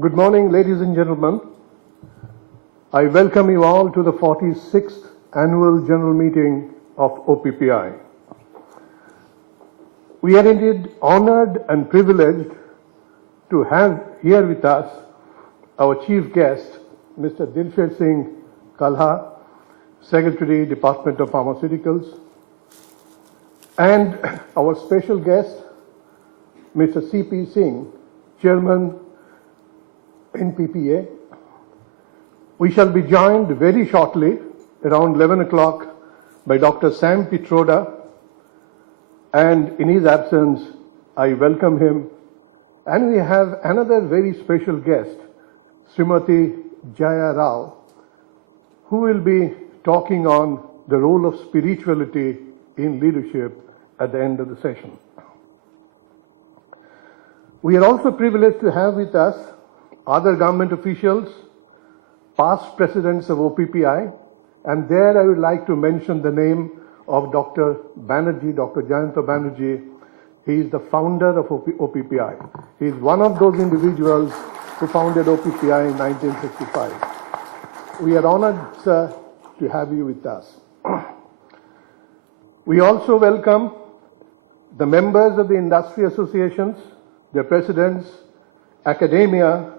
Good morning, ladies and gentlemen. I welcome you all to the 46th Annual General Meeting of OPPI. We are indeed honored and privileged to have here with us our chief guest, Mr. Dilsher Singh Kalha, Secretary, Department of Pharmaceuticals, and our special guest, Mr. C.P. Singh, Chairman, NPPA. We shall be joined very shortly, around 11 o'clock, by Dr. Sam Pitroda, and in his absence, I welcome him. And we have another very special guest, Srimati Jaya Rao, who will be talking on the role of spirituality in leadership at the end of the session. We are also privileged to have with us other government officials, past presidents of OPPI, and there I would like to mention the name of Dr. Banerjee, Dr. Jayanta Banerjee. He is the founder of OPPI. He is one of those individuals who founded OPPI in 1965. We are honored, sir, to have you with us. We also welcome the members of the industry associations, their presidents, academia,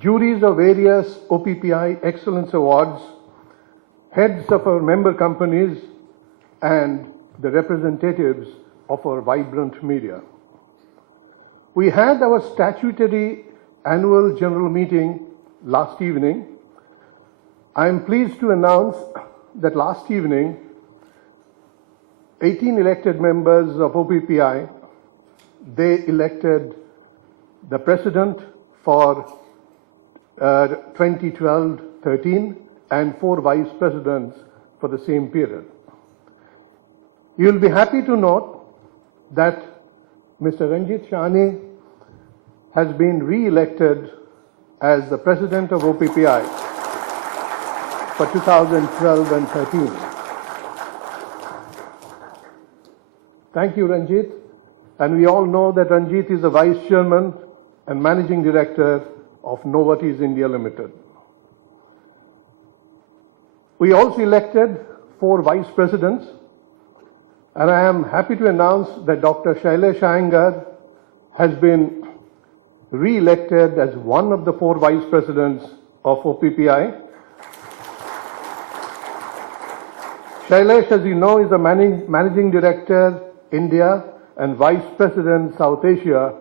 juries of various OPPI Excellence Awards, heads of our member companies, and the representatives of our vibrant media. We had our statutory annual general meeting last evening. I am pleased to announce that last evening, 18 elected members of OPPI, they elected the president for 2012-13 and 4 vice presidents for the same period. You will be happy to note that Mr. Ranjit Shani has been re-elected as the president of OPPI for 2012 and 13. Thank you, Ranjit. And we all know that Ranjit is the vice chairman and managing director of Novartis India Limited. We also elected 4 vice presidents, and I am happy to announce that Dr. Shailesh Iyengar has been re-elected as one of the 4 vice presidents of OPPI. Shailesh, as you know, is the managing director, India, and vice president, South Asia,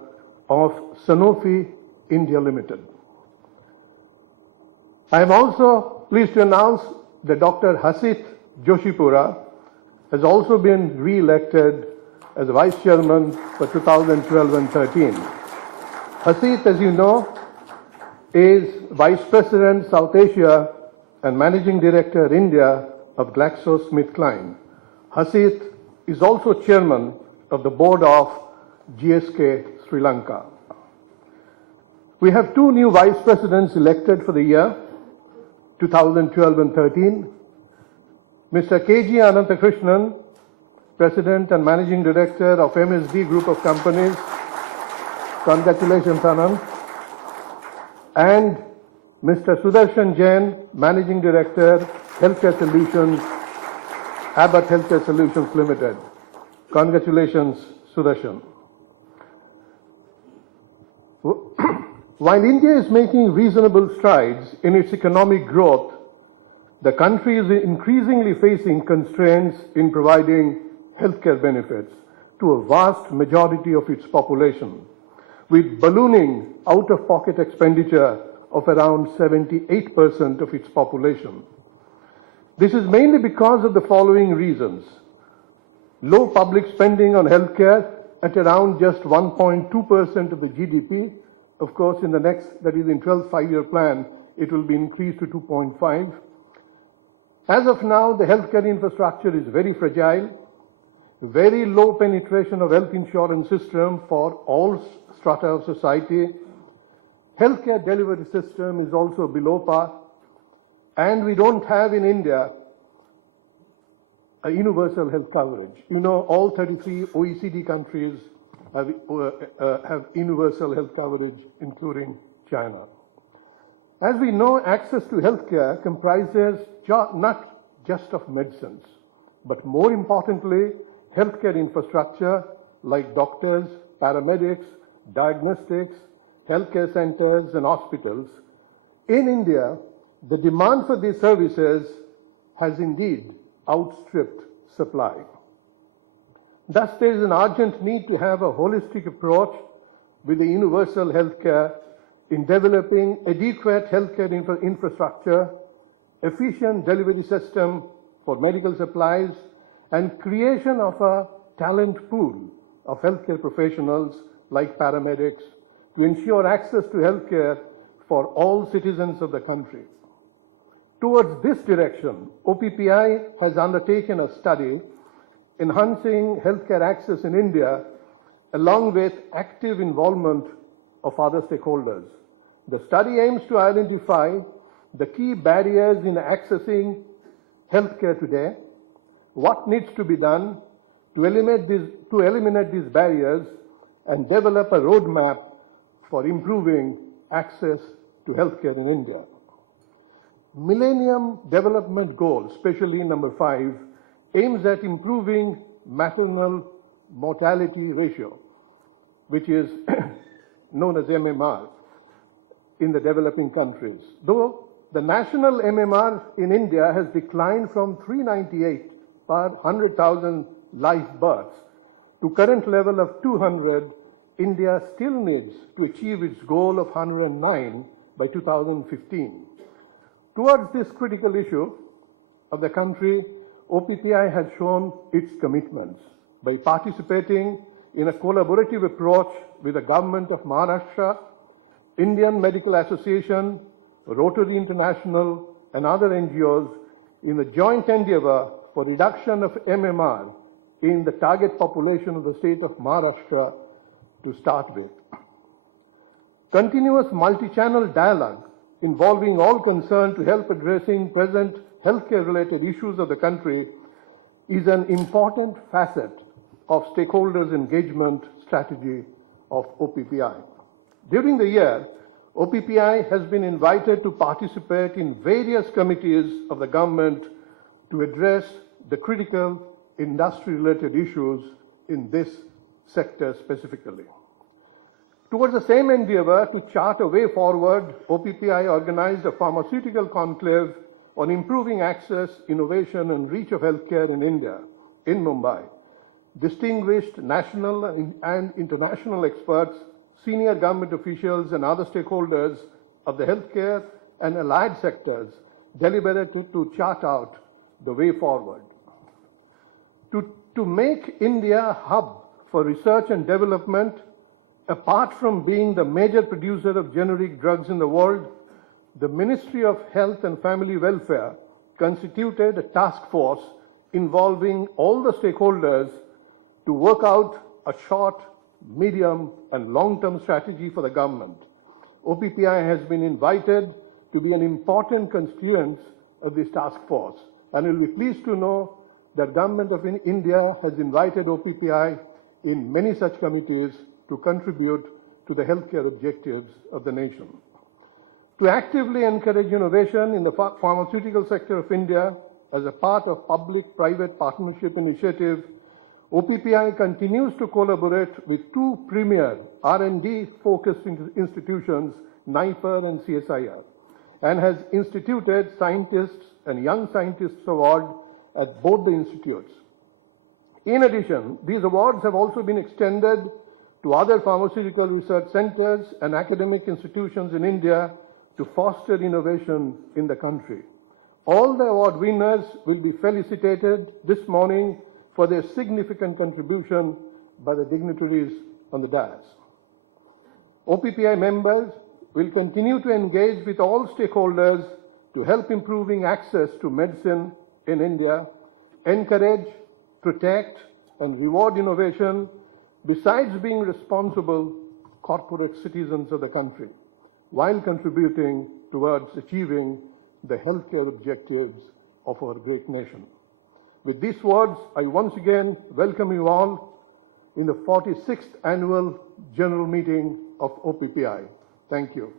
of Sanofi India Limited. I am also pleased to announce that Dr. Hasit Joshipura has also been re-elected as vice chairman for 2012 and 13. Hasit, as you know, is vice president, South Asia, and managing director, India, of GlaxoSmithKline. Hasit is also chairman of the board of GSK Sri Lanka. We have 2 new vice presidents elected for the year 2012 and 13. Mr. K.G. Ananthakrishnan, President and Managing Director of MSD Group of Companies. Congratulations, Anand. And Mr. Sudarshan Jain, Managing Director, Healthcare Solutions, Abbott Healthcare Solutions Limited. Congratulations, Sudarshan. While India is making reasonable strides in its economic growth, the country is increasingly facing constraints in providing healthcare benefits to a vast majority of its population, with ballooning out-of-pocket expenditure of around 78% of its population. This is mainly because of the following reasons: low public spending on healthcare at around just 1.2% of the GDP. Of course, in the next, that is in 12th five-year plan, it will be increased to 2.5. As of now, the healthcare infrastructure is very fragile, very low penetration of health insurance system for all strata of society. Healthcare delivery system is also below par, and we don't have in India a universal health coverage. You know, all 33 OECD countries have universal health coverage, including China. As we know, access to healthcare comprises not just of medicines, but more importantly, healthcare infrastructure like doctors, paramedics, diagnostics, healthcare centers, and hospitals. In India, the demand for these services has indeed outstripped supply. Thus, there is an urgent need to have a holistic approach with the universal healthcare in developing adequate healthcare infrastructure, efficient delivery system for medical supplies, and creation of a talent pool of healthcare professionals like paramedics to ensure access to healthcare for all citizens of the country. Towards this direction, OPPI has undertaken a study enhancing healthcare access in India along with active involvement of other stakeholders. The study aims to identify the key barriers in accessing healthcare today, what needs to be done to eliminate these barriers, and develop a roadmap for improving access to healthcare in India. Millennium Development Goal, especially number 5, aims at improving maternal mortality ratio, which is known as MMR in the developing countries. Though the national MMR in India has declined from 398 per 100,000 live births to current level of 200, India still needs to achieve its goal of 109 by 2015. Towards this critical issue of the country, OPPI has shown its commitments by participating in a collaborative approach with the government of Maharashtra, Indian Medical Association, Rotary International, and other NGOs in a joint endeavor for reduction of MMR in the target population of the state of Maharashtra to start with. Continuous multi-channel dialogue involving all concerned to help addressing present healthcare-related issues of the country is an important facet of stakeholders' engagement strategy of OPPI. During the year, OPPI has been invited to participate in various committees of the government to address the critical industry-related issues in this sector specifically. Towards the same endeavor to chart a way forward, OPPI organized a pharmaceutical conclave on improving access, innovation, and reach of healthcare in India, in Mumbai. Distinguished national and international experts, senior government officials, and other stakeholders of the healthcare and allied sectors deliberated to chart out the way forward. To make India a hub for research and development, apart from being the major producer of generic drugs in the world, the Ministry of Health and Family Welfare constituted a task force involving all the stakeholders to work out a short, medium, and long-term strategy for the government. OPPI has been invited to be an important constituent of this task force, and you'll be pleased to know that Government of India has invited OPPI in many such committees to contribute to the healthcare objectives of the nation. To actively encourage innovation in the pharmaceutical sector of India as a part of public-private partnership initiative, OPPI continues to collaborate with two premier R&D-focused institutions, NIPER and CSIR, and has instituted Scientists and Young Scientists Award at both the institutes. In addition, these awards have also been extended to other pharmaceutical research centers and academic institutions in India to foster innovation in the country. All the award winners will be felicitated this morning for their significant contribution by the dignitaries on the dais. OPPI members will continue to engage with all stakeholders to help improving access to medicine in India, encourage, protect, and reward innovation, besides being responsible corporate citizens of the country, while contributing towards achieving the healthcare objectives of our great nation. With these words, I once again welcome you all in the 46th Annual General Meeting of OPPI. Thank you.